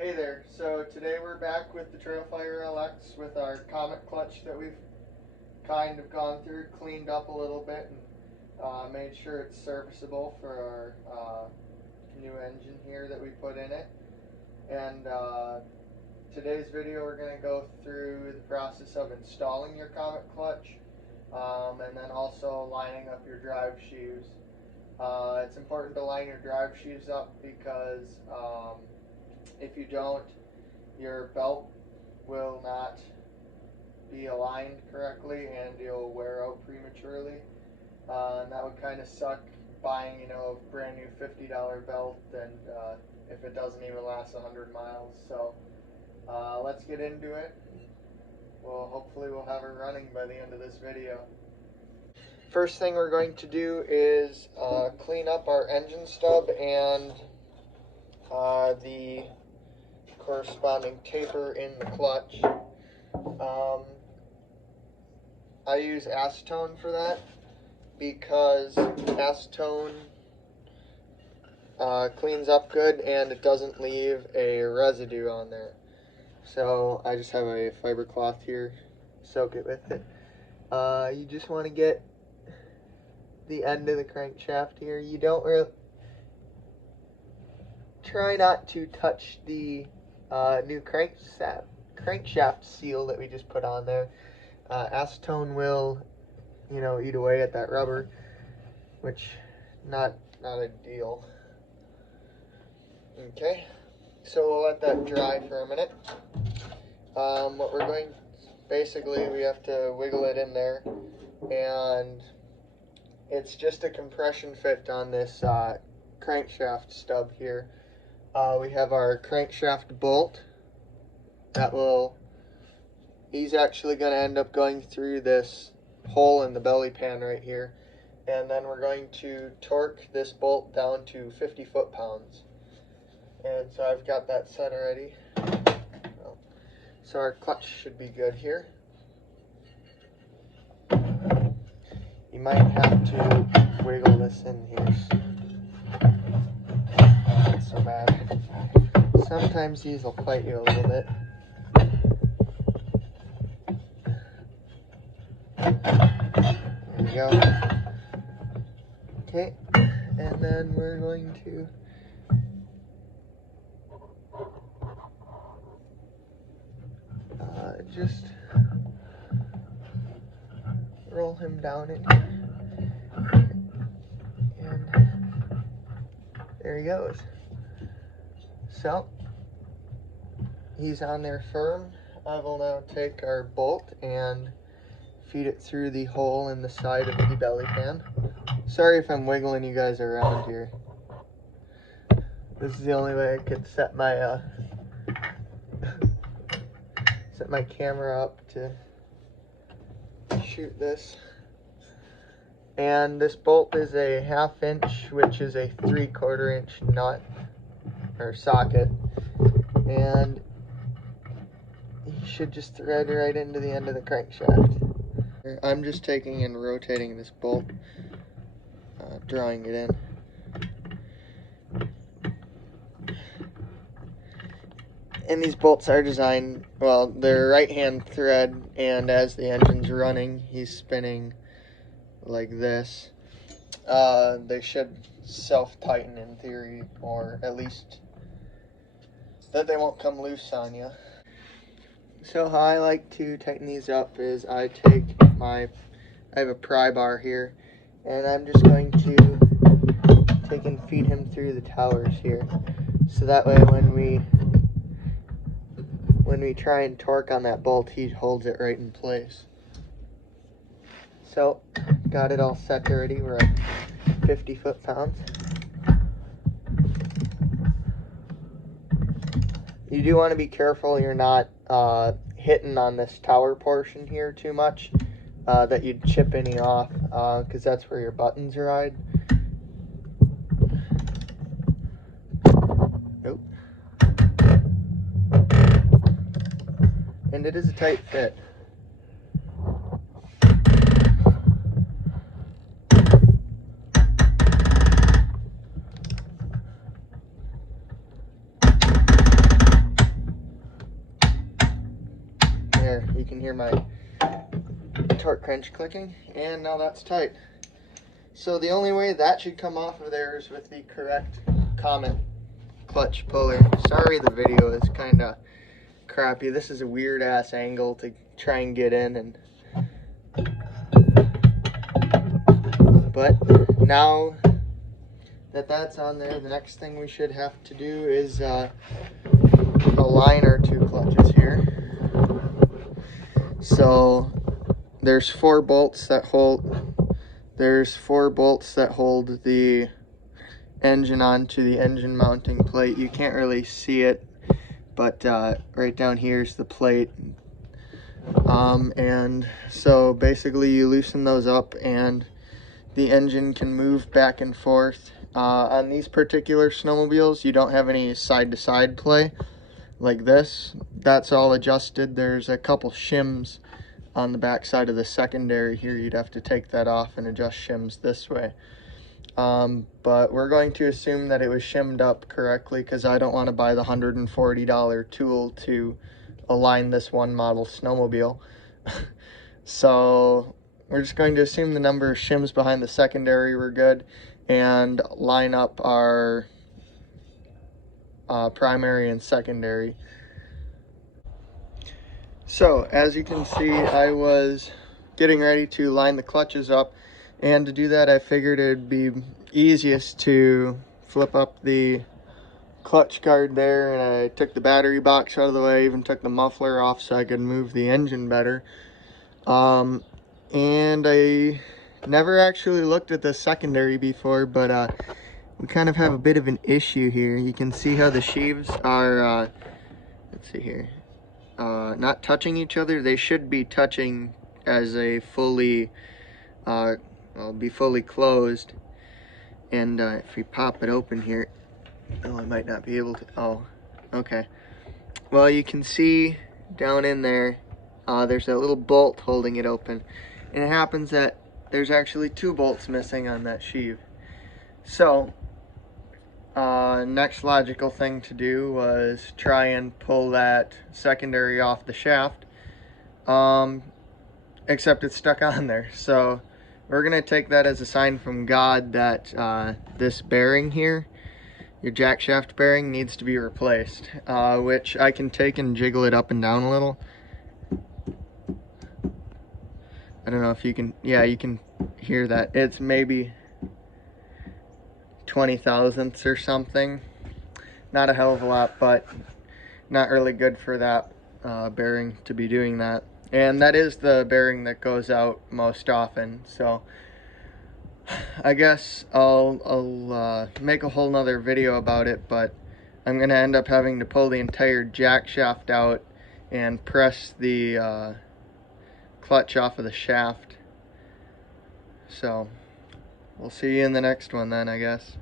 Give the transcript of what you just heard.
Hey there, so today we're back with the Trailfire LX with our Comet clutch that we've kind of gone through, cleaned up a little bit, and made sure it's serviceable for our new engine here that we put in it. And today's video we're going to go through the process of installing your Comet clutch and then also lining up your drive shoes. It's important to line your drive shoes up because if you don't, your belt will not be aligned correctly and you'll wear out prematurely. And that would kind of suck buying, a brand new $50 belt and if it doesn't even last 100 miles. So let's get into it. Well, hopefully we'll have it running by the end of this video. First thing we're going to do is clean up our engine stub and the corresponding taper in the clutch. I use acetone for that because acetone cleans up good and it doesn't leave a residue on there. So I just have a fiber cloth here, soak it with it. You just want to get the end of the crankshaft here. You don't really try not to touch the new crankshaft seal that we just put on there. Acetone will, eat away at that rubber, which not ideal. Okay, so we'll let that dry for a minute. What we're going, basically, we have to wiggle it in there, and it's just a compression fit on this crankshaft stub here. We have our crankshaft bolt that he's actually going to end up going through this hole in the belly pan right here, and then we're going to torque this bolt down to 50 foot-pounds. And so I've got that set already. So our clutch should be good here. You might have to wiggle this in here. Not so bad. Sometimes these will fight you a little bit. There we go. Okay, and then we're going to just roll him down in here. And there he goes. So he's on there firm. I will now take our bolt and feed it through the hole in the side of the belly pan. Sorry if I'm wiggling you guys around here. This is the only way I could set my camera up to shoot this. And this bolt is a 1/2 inch, which is a 3/4 inch nut or socket, and you should just thread right into the end of the crankshaft. I'm just taking and rotating this bolt, drawing it in. And these bolts are designed, well, they're right-hand thread, and as the engine's running, he's spinning like this. They should self-tighten in theory, or at least that they won't come loose on you. So how I like to tighten these up is I have a pry bar here, and I'm just going to take and feed him through the towers here. So that way when we try and torque on that bolt, he holds it right in place. So, got it all set already. We're at 50 foot-pounds. You do want to be careful you're not hitting on this tower portion here too much, that you'd chip any off, because that's where your buttons ride. Nope. And it is a tight fit. There, you can hear my torque wrench clicking, and now that's tight. So the only way that should come off of there is with the correct Comet clutch puller. Sorry the video is kind of crappy. This is a weird ass angle to try and get in, and but now that that's on there, the next thing we should have to do is align our two clutches here. So there's four bolts that hold the engine onto the engine mounting plate. You can't really see it, but right down here is the plate. And so basically you loosen those up and the engine can move back and forth. On these particular snowmobiles, you don't have any side-to-side play like this. That's all adjusted. There's a couple shims on the back side of the secondary here. You'd have to take that off and adjust shims this way. But we're going to assume that it was shimmed up correctly, because I don't want to buy the $140 tool to align this one model snowmobile. So we're just going to assume the number of shims behind the secondary were good and line up our primary and secondary. So as you can see, I was getting ready to line the clutches up, and to do that I figured it'd be easiest to flip up the clutch guard there, and I took the battery box out of the way, even took the muffler off so I could move the engine better. And I never actually looked at the secondary before, but we kind of have a bit of an issue here. You can see how the sheaves are, let's see here, not touching each other. They should be touching as a fully, well, be fully closed. And if we pop it open here, oh, I might not be able to, oh, okay. Well, you can see down in there, there's that little bolt holding it open. And it happens that there's actually two bolts missing on that sheave. So, next logical thing to do was try and pull that secondary off the shaft, except it's stuck on there. So we're gonna take that as a sign from God that this bearing here, your jack shaft bearing, needs to be replaced, which I can take and jiggle it up and down a little. I don't know if you can, yeah, you can hear that. It's maybe 20 thousandths or something. Not a hell of a lot, but not really good for that bearing to be doing that. And that is the bearing that goes out most often. So I guess I'll make a whole nother video about it, but I'm gonna end up having to pull the entire jack shaft out and press the clutch off of the shaft. So we'll see you in the next one then, I guess.